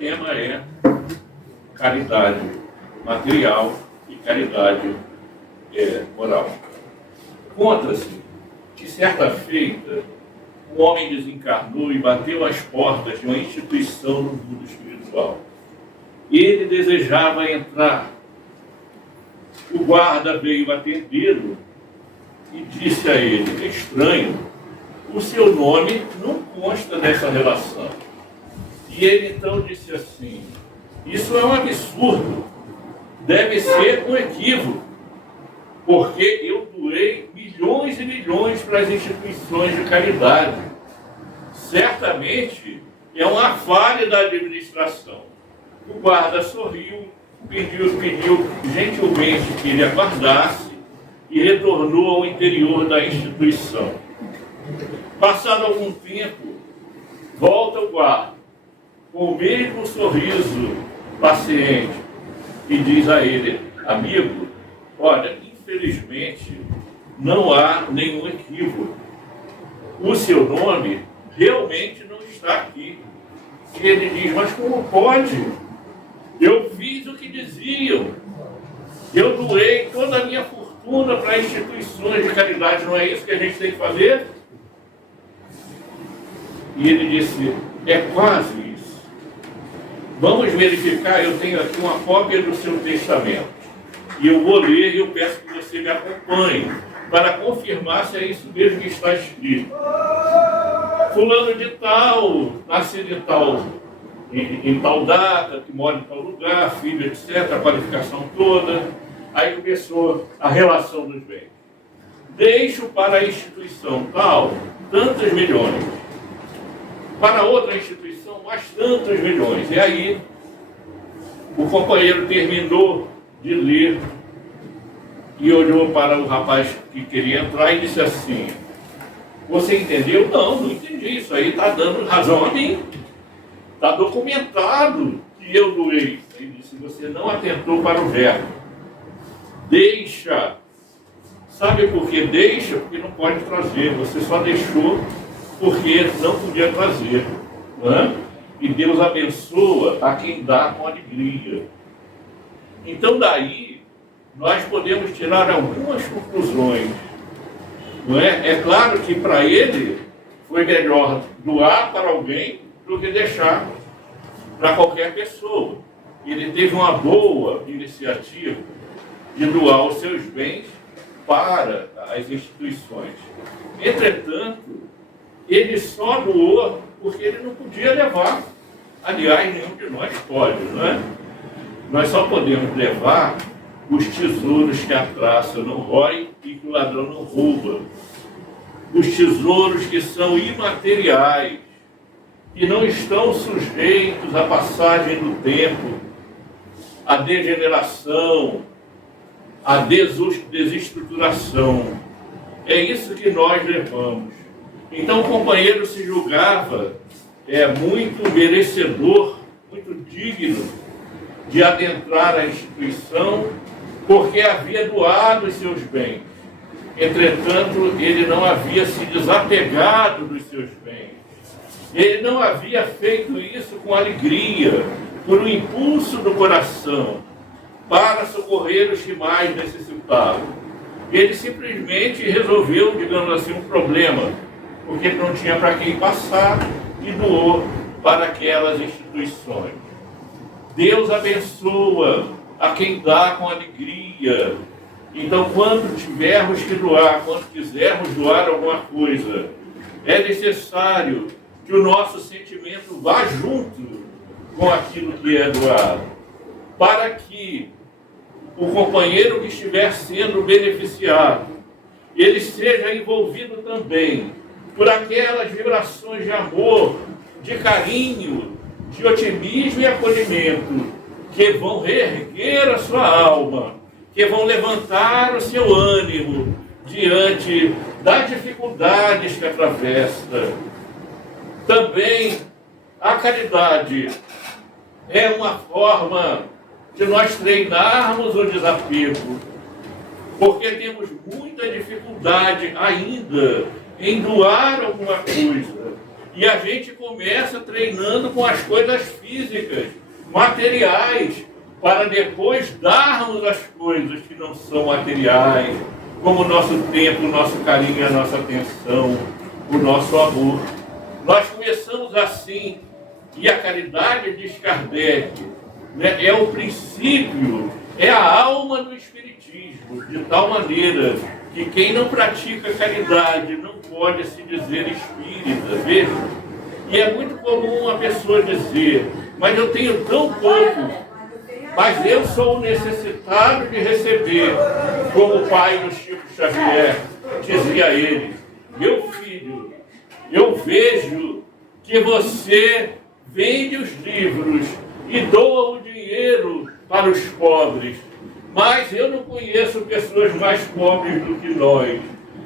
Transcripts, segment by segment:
tema é caridade material e caridade moral. Conta-se que certa feita um homem desencarnou e bateu às portas de uma instituição no mundo espiritual. Ele desejava entrar. O guarda veio atendê-lo e disse a ele: estranho, o seu nome não consta dessa relação. E ele então disse assim: isso é um absurdo, deve ser um equívoco, porque eu doei milhões e milhões para as instituições de caridade. Certamente é uma falha da administração. O guarda sorriu, pediu gentilmente que ele aguardasse e retornou ao interior da instituição. Passado algum tempo, volta o guarda, com o mesmo sorriso paciente, e diz a ele: amigo, olha, infelizmente não há nenhum equívoco. O seu nome realmente não está aqui. E ele diz: mas como pode? Eu fiz o que diziam. Eu doei toda a minha fortuna para instituições de caridade. Não é isso que a gente tem que fazer? E ele disse: é quase isso. Vamos verificar, eu tenho aqui uma cópia do seu testamento. E eu vou ler e eu peço que você me acompanhe para confirmar se é isso mesmo que está escrito. Fulano de tal, nascido em tal data, que mora em tal lugar, filho, etc., a qualificação toda. Aí começou a relação dos bens. Deixo para a instituição tal tantos milhões. Para outra instituição, mais tantos milhões. E aí, o companheiro terminou de ler e olhou para o rapaz que queria entrar e disse assim: você entendeu? Não entendi. Isso aí está dando razão a mim. Está documentado que eu doei. Ele disse: você não atentou para o verbo. Deixa. Sabe por que deixa? Porque não pode trazer. Você só deixou porque não podia trazer. Não é? E Deus abençoa a quem dá com alegria. Então daí nós podemos tirar algumas conclusões. Não é? É claro que para ele foi melhor doar para alguém do que deixar para qualquer pessoa. Ele teve uma boa iniciativa de doar os seus bens para as instituições. Entretanto, ele só doou porque ele não podia levar. Aliás, nenhum de nós pode, não é? Nós só podemos levar os tesouros que a traça não rói e que o ladrão não rouba. Os tesouros que são imateriais, que não estão sujeitos à passagem do tempo, à degeneração, à desestruturação. É isso que nós levamos. Então o companheiro se julgava muito merecedor, muito digno de adentrar a instituição, porque havia doado os seus bens. Entretanto, ele não havia se desapegado dos seus bens. Ele não havia feito isso com alegria, por um impulso do coração, para socorrer os que mais necessitavam. Ele simplesmente resolveu, digamos assim, um problema, porque não tinha para quem passar, e doou para aquelas instituições. Deus abençoa a quem dá com alegria. Então, quando tivermos que doar, quando quisermos doar alguma coisa, é necessário que o nosso sentimento vá junto com aquilo que é doado, para que o companheiro que estiver sendo beneficiado, ele seja envolvido também por aquelas vibrações de amor, de carinho, de otimismo e acolhimento, que vão reerguer a sua alma, que vão levantar o seu ânimo diante das dificuldades que atravessa. Também a caridade é uma forma de nós treinarmos o desapego, porque temos muita dificuldade ainda em doar alguma coisa. E a gente começa treinando com as coisas físicas, materiais, para depois darmos as coisas que não são materiais, como o nosso tempo, o nosso carinho, a nossa atenção, o nosso amor. Nós começamos assim, e a caridade, diz Kardec, né, é o princípio, é a alma do Espiritismo, de tal maneira que quem não pratica caridade não pode se dizer espírita, veja. E é muito comum uma pessoa dizer, mas eu tenho tão pouco, mas eu sou o necessitado de receber, como o pai do Chico Xavier dizia a ele, meu filho, eu vejo que você vende os livros e doa o dinheiro para os pobres, mas eu não conheço pessoas mais pobres do que nós.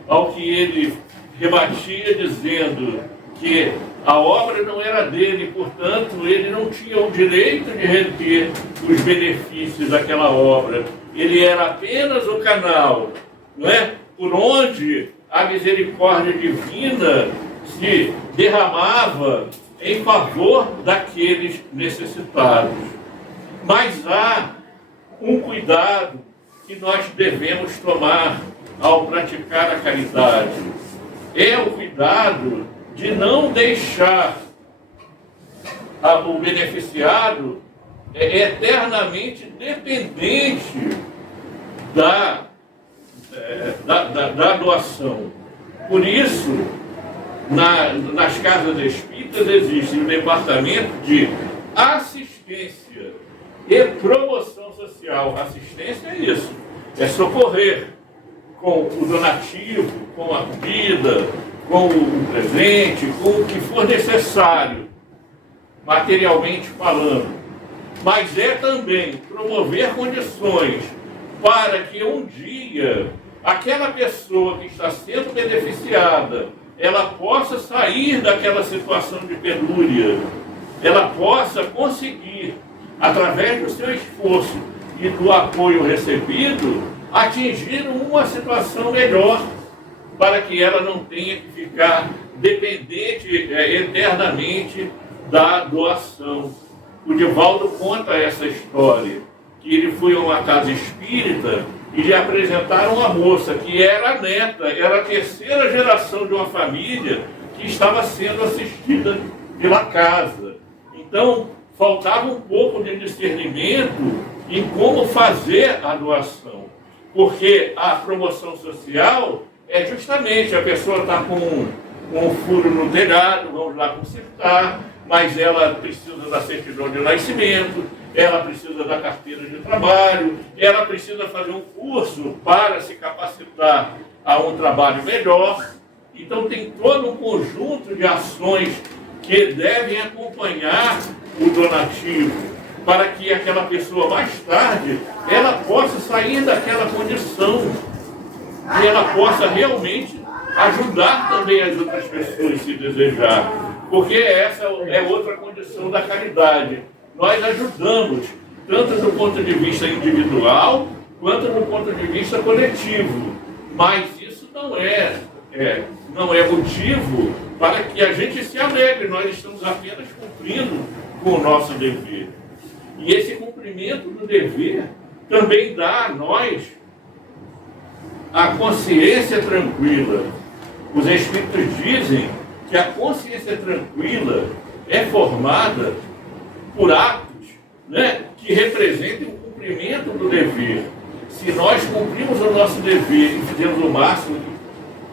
Ao que ele rebatia dizendo que a obra não era dele, portanto, ele não tinha o direito de reter os benefícios daquela obra. Ele era apenas o canal, não é? Por onde a misericórdia divina se derramava em favor daqueles necessitados. Mas há um cuidado que nós devemos tomar ao praticar a caridade. É o cuidado de não deixar o beneficiado eternamente dependente da doação. Por isso, nas casas espíritas existe um departamento de assistência e promoção social. Assistência é isso, é socorrer com o donativo, com a comida, com o presente, com o que for necessário, materialmente falando. Mas é também promover condições para que um dia aquela pessoa que está sendo beneficiada, ela possa sair daquela situação de penúria, ela possa conseguir, através do seu esforço e do apoio recebido, atingir uma situação melhor, para que ela não tenha que ficar dependente eternamente da doação. O Divaldo conta essa história, que ele foi a uma casa espírita e lhe apresentaram uma moça que era a neta, era a terceira geração de uma família que estava sendo assistida pela casa. Então, faltava um pouco de discernimento em como fazer a doação, porque a promoção social é justamente a pessoa está com um furo no telhado, vamos lá consertar, mas ela precisa da certidão de nascimento, ela precisa da carteira de trabalho, ela precisa fazer um curso para se capacitar a um trabalho melhor. Então tem todo um conjunto de ações que devem acompanhar o donativo, para que aquela pessoa mais tarde, ela possa sair daquela condição e ela possa realmente ajudar também as outras pessoas se desejar. Porque essa é outra condição da caridade. Nós ajudamos, tanto do ponto de vista individual, quanto do ponto de vista coletivo. Mas isso não é motivo para que a gente se alegre. Nós estamos apenas cumprindo com o nosso dever. E esse cumprimento do dever também dá a nós a consciência tranquila. Os Espíritos dizem que a consciência tranquila é formada por atos, né, que representem o cumprimento do dever. Se nós cumprimos o nosso dever e fizemos o máximo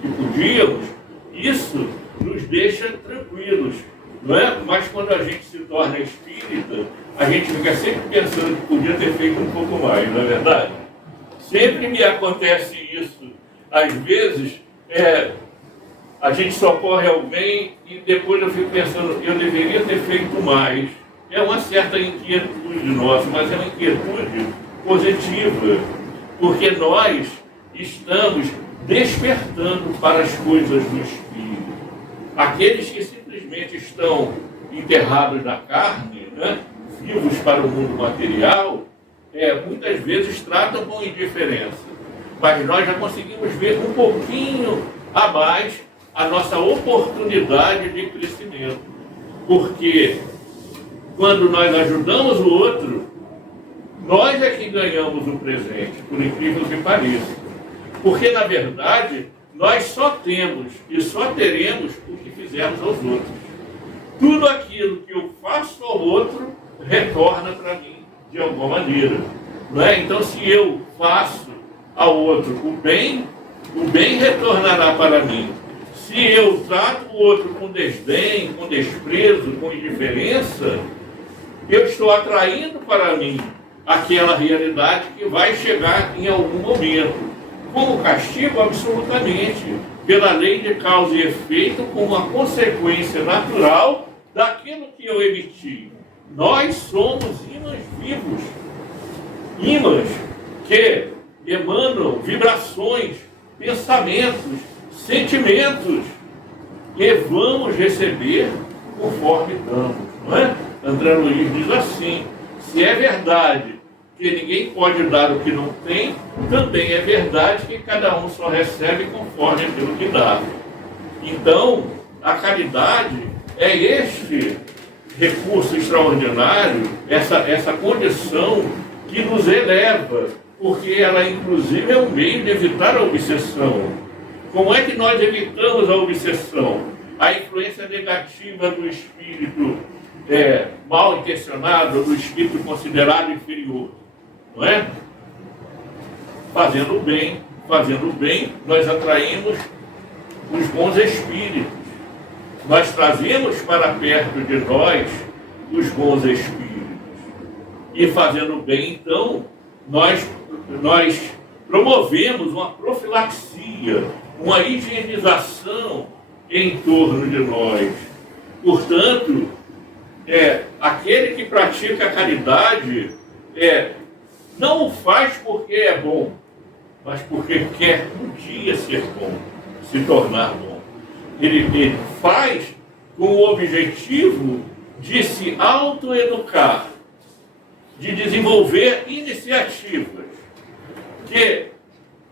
que podíamos, isso nos deixa tranquilos, não é? Mas quando a gente se torna espírita, a gente fica sempre pensando que podia ter feito um pouco mais, não é verdade? Sempre me acontece isso. Às vezes, a gente socorre alguém e depois eu fico pensando, eu deveria ter feito mais. É uma certa inquietude nossa, mas é uma inquietude positiva, porque nós estamos despertando para as coisas do Espírito. Aqueles que simplesmente estão enterrados na carne, né, vivos para o mundo material, muitas vezes tratam com indiferença. Mas nós já conseguimos ver um pouquinho a mais a nossa oportunidade de crescimento. Porque quando nós ajudamos o outro, nós é que ganhamos o presente, por incrível que pareça. Porque, na verdade, nós só temos e só teremos o que fizemos aos outros. Tudo aquilo que eu faço ao outro retorna para mim de alguma maneira. Não é? Então, se eu faço ao outro o bem retornará para mim. Se eu trato o outro com desdém, com desprezo, com indiferença, eu estou atraindo para mim aquela realidade que vai chegar em algum momento. Como castigo, absolutamente, pela lei de causa e efeito, como uma consequência natural daquilo que eu emiti. Nós somos ímãs vivos, ímãs que emanam vibrações, pensamentos, sentimentos, que vamos receber conforme damos, não é? André Luiz diz assim: se é verdade que ninguém pode dar o que não tem, também é verdade que cada um só recebe conforme aquilo que dá. Então, a caridade é este recurso extraordinário, essa condição que nos eleva, porque ela inclusive é um meio de evitar a obsessão. Como é que nós evitamos a obsessão? A influência negativa do espírito mal intencionado, do espírito considerado inferior, não é? Fazendo o bem, nós atraímos os bons espíritos. Nós trazemos para perto de nós os bons espíritos. E fazendo o bem, então, nós promovemos uma profilaxia, uma higienização em torno de nós. Portanto, aquele que pratica a caridade não o faz porque é bom, mas porque quer um dia ser bom, se tornar bom. Ele faz com o objetivo de se autoeducar, de desenvolver iniciativas que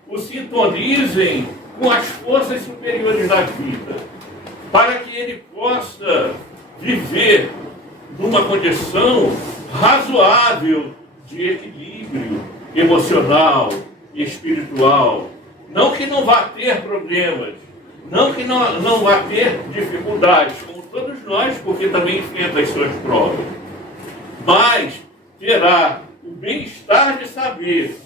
o sintonizem com as forças superiores da vida, para que ele possa viver numa condição razoável de equilíbrio emocional e espiritual. Não que não vá ter problemas, não que não vá ter dificuldades, como todos nós, porque também enfrenta as suas provas, mas terá o bem-estar de saber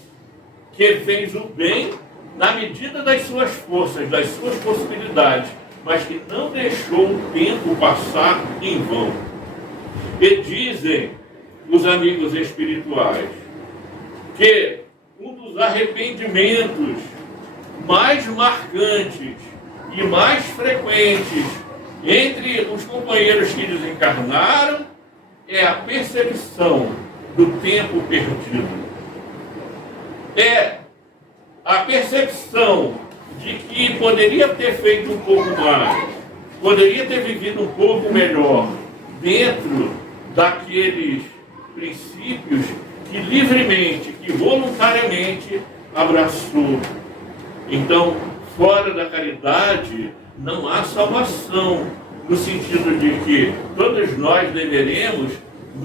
que fez o bem na medida das suas forças, das suas possibilidades, mas que não deixou o tempo passar em vão. E dizem os amigos espirituais que um dos arrependimentos mais marcantes e mais frequentes entre os companheiros que desencarnaram é a percepção do tempo perdido. É a percepção de que poderia ter feito um pouco mais, poderia ter vivido um pouco melhor dentro daqueles princípios que livremente, que voluntariamente abraçou. Então, fora da caridade não há salvação, no sentido de que todos nós deveremos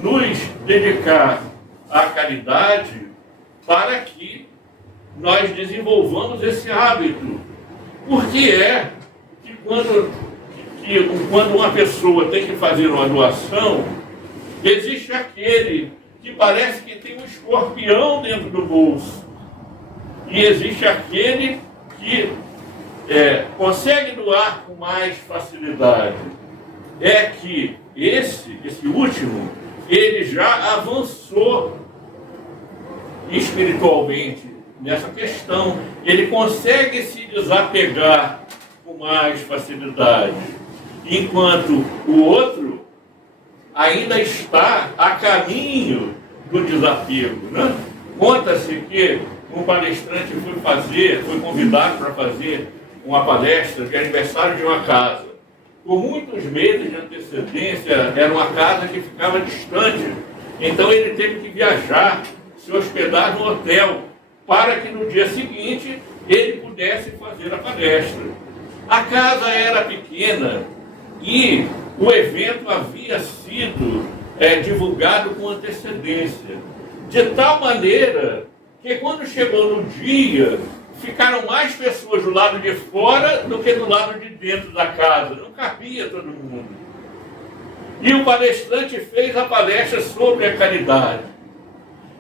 nos dedicar à caridade para que nós desenvolvamos esse hábito. Porque que quando uma pessoa tem que fazer uma doação, existe aquele que parece que tem um escorpião dentro do bolso. E existe aquele que consegue doar com mais facilidade. É que esse último, ele já avançou espiritualmente nessa questão. Ele consegue se desapegar com mais facilidade, enquanto o outro ainda está a caminho do desapego, né? Conta-se que um palestrante foi convidado para fazer uma palestra de aniversário de uma casa. Por muitos meses de antecedência, era uma casa que ficava distante. Então ele teve que viajar, se hospedar no hotel, para que no dia seguinte ele pudesse fazer a palestra. A casa era pequena e o evento havia sido divulgado com antecedência, de tal maneira que quando chegou no dia, ficaram mais pessoas do lado de fora do que do lado de dentro da casa. Não cabia todo mundo. E o palestrante fez a palestra sobre a caridade.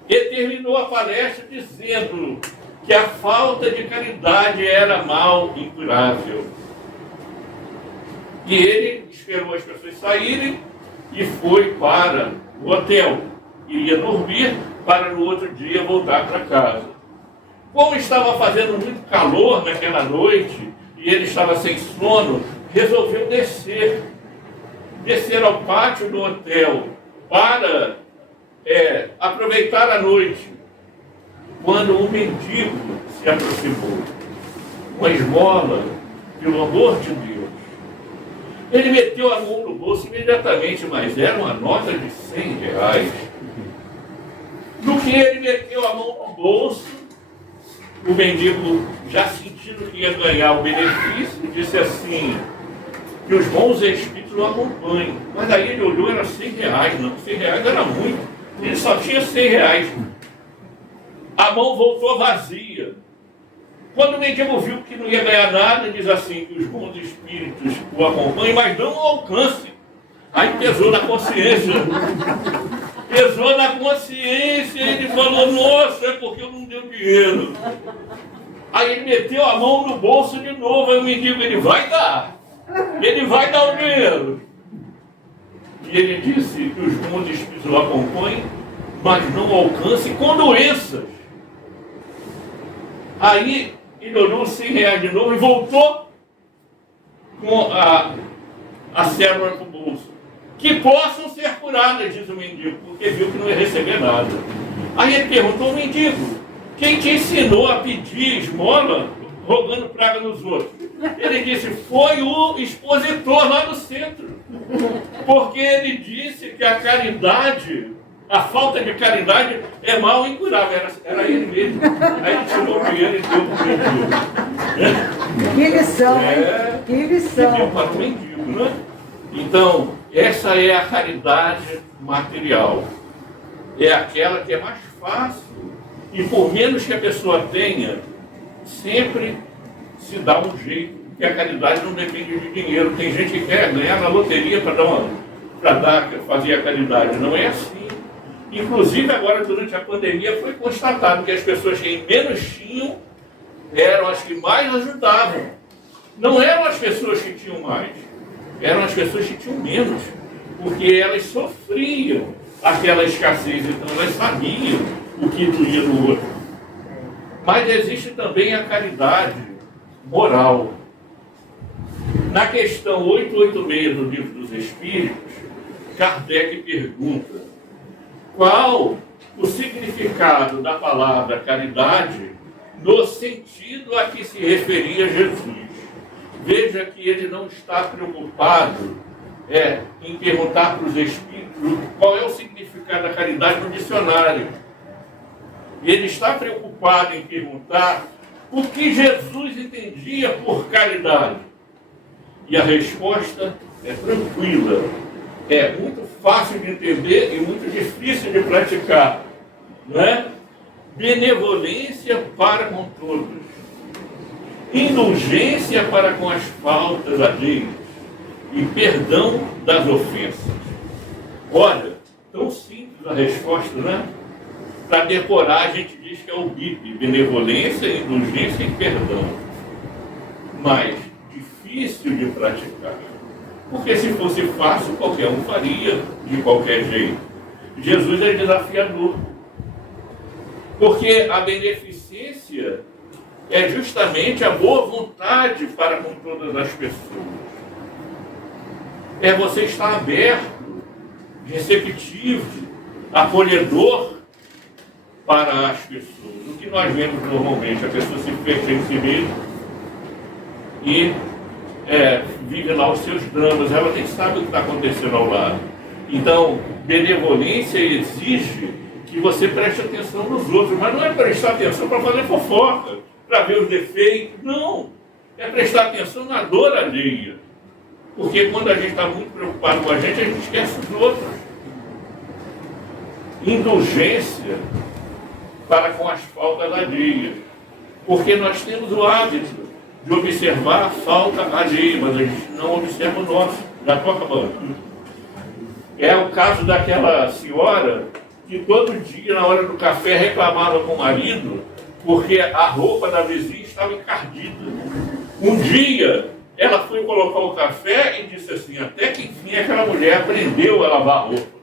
E terminou a palestra dizendo que a falta de caridade era mal incurável. E ele esperou as pessoas saírem e foi para o hotel. Iria dormir para no outro dia voltar para casa. Como estava fazendo muito calor naquela noite e ele estava sem sono, resolveu descer ao pátio do hotel para aproveitar a noite. Quando um mendigo se aproximou, uma esmola, pelo amor de Deus, ele meteu a mão no bolso imediatamente, mas era uma nota de R$100. No que ele meteu a mão no bolso, o mendigo, já sentindo que ia ganhar o benefício, disse assim, que os bons espíritos o acompanhem. Mas aí ele olhou, era R$100, não, R$100 era muito. Ele só tinha R$100. A mão voltou vazia. Quando o mendigo viu que não ia ganhar nada, diz assim, que os bons espíritos o acompanhem, mas não o alcancem. Aí pesou na consciência. Pesou na consciência e ele falou, nossa, é porque eu não dei dinheiro. Aí ele meteu a mão no bolso de novo, aí o mendigo, ele vai dar o dinheiro. E ele disse que os bons espíritos o acompanhem, mas não o alcancem com doenças. Aí ele olhou R$100 de novo e voltou com a cédula para o bolso. Que possam ser curadas, diz o mendigo, porque viu que não ia receber nada. Aí ele perguntou ao mendigo, quem te ensinou a pedir esmola rogando praga nos outros? Ele disse, foi o expositor lá no centro. Porque ele disse que a caridade, a falta de caridade é mal incurável. Era ele mesmo. Aí ele tirou o dinheiro e deu para o mendigo. Que lição, hein? Que lição. Deu para o mendigo, né? Então, essa é a caridade material. É aquela que é mais fácil. E por menos que a pessoa tenha, sempre se dá um jeito. Porque a caridade não depende de dinheiro. Tem gente que quer ganhar na loteria para fazer a caridade. Não é assim. Inclusive, agora, durante a pandemia, foi constatado que as pessoas que menos tinham eram as que mais ajudavam. Não eram as pessoas que tinham mais. Eram as pessoas que tinham menos, porque elas sofriam aquela escassez, então elas sabiam o que doía no outro. Mas existe também a caridade moral. Na questão 886 do Livro dos Espíritos, Kardec pergunta qual o significado da palavra caridade no sentido a que se referia Jesus. Veja que ele não está preocupado em perguntar para os espíritos qual é o significado da caridade no dicionário. Ele está preocupado em perguntar o que Jesus entendia por caridade. E a resposta é tranquila, é muito fácil de entender e muito difícil de praticar. Não é? Benevolência para com todos. Indulgência para com as faltas alheias e perdão das ofensas. Olha, tão simples a resposta, né? Para decorar, a gente diz que é o BIP, benevolência, indulgência e perdão. Mas difícil de praticar. Porque se fosse fácil, qualquer um faria de qualquer jeito. Jesus é desafiador. Porque a beneficência é justamente a boa vontade para com todas as pessoas. É você estar aberto, receptivo, acolhedor para as pessoas. O que nós vemos normalmente, a pessoa se fecha em si mesma e vive lá os seus dramas, ela nem sabe o que está acontecendo ao lado. Então, benevolência exige que você preste atenção nos outros, mas não é prestar atenção para fazer fofoca, para ver os defeitos, não. é prestar atenção na dor alheia. Porque quando a gente está muito preocupado com a gente esquece os outros. Indulgência para com as faltas alheias. Porque nós temos o hábito de observar a falta alheia, mas a gente não observa o nosso. Já estou acabando. É o caso daquela senhora que todo dia, na hora do café, reclamava com o marido porque a roupa da vizinha estava encardida. Um dia, ela foi colocar o café e disse assim, até que enfim aquela mulher aprendeu a lavar a roupa.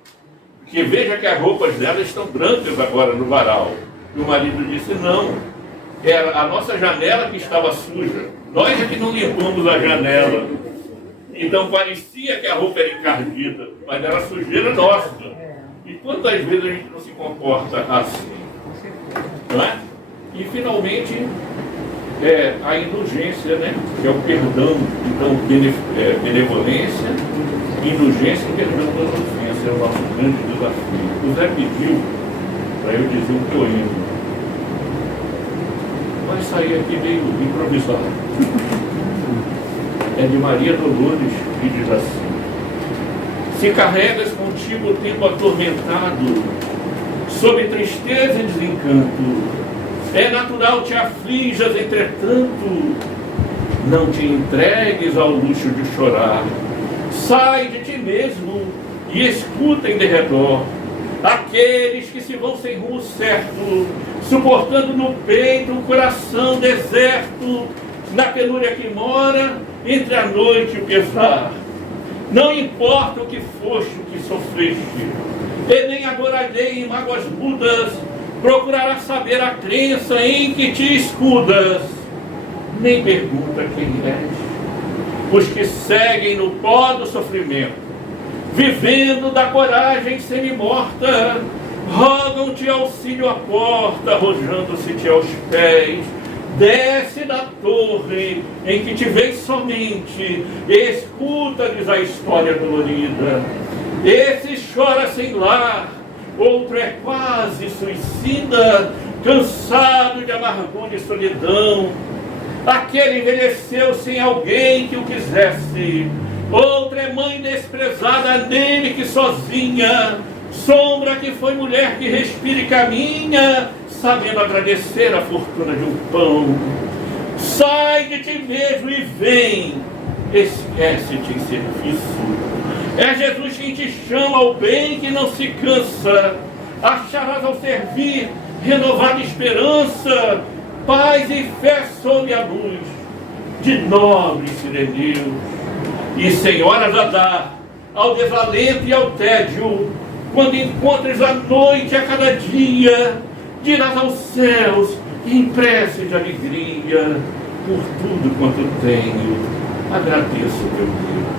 Porque veja que as roupas dela estão brancas agora no varal. E o marido disse, não, era a nossa janela que estava suja. Nós é que não limpamos a janela. Então parecia que a roupa era encardida, mas era sujeira nossa. E quantas vezes a gente não se comporta assim? Não é? E finalmente, a indulgência, né? Que é o perdão. Então, benevolência, indulgência e perdão das ofensas é o nosso grande desafio. O Zé pediu para eu dizer um poema. Vai sair aqui meio improvisado. É de Maria Dolores, que diz assim: se carregas contigo o tempo atormentado, sob tristeza e desencanto, é natural te aflijas, entretanto, não te entregues ao luxo de chorar. Sai de ti mesmo e escuta em derredor aqueles que se vão sem rumo certo, suportando no peito um coração deserto, na penúria que mora, entre a noite e o pesar. Não importa o que foste, o que sofreste, e nem adorarei em mágoas mudas, procurarás saber a crença em que te escudas. Nem pergunta quem és. Os que seguem no pó do sofrimento, vivendo da coragem semi-morta, rogam-te auxílio à porta, arrojando-se-te aos pés. Desce da torre em que te vês somente, escuta-lhes a história dolorida. Esse chora sem lar, outro é quase suicida, cansado de amargura e solidão. Aquele envelheceu sem alguém que o quisesse, outra é mãe desprezada nele que sozinha, sombra que foi mulher que respira e caminha, sabendo agradecer a fortuna de um pão. Sai de ti mesmo e vem, esquece-te em serviço. É Jesus quem te chama ao bem que não se cansa. Acharás ao servir renovada esperança, paz e fé sob a luz de nobres sireneus. E sem horas a dar ao desalento e ao tédio, quando encontres a noite a cada dia, dirás aos céus, em prece de alegria, por tudo quanto tenho, agradeço, meu Deus.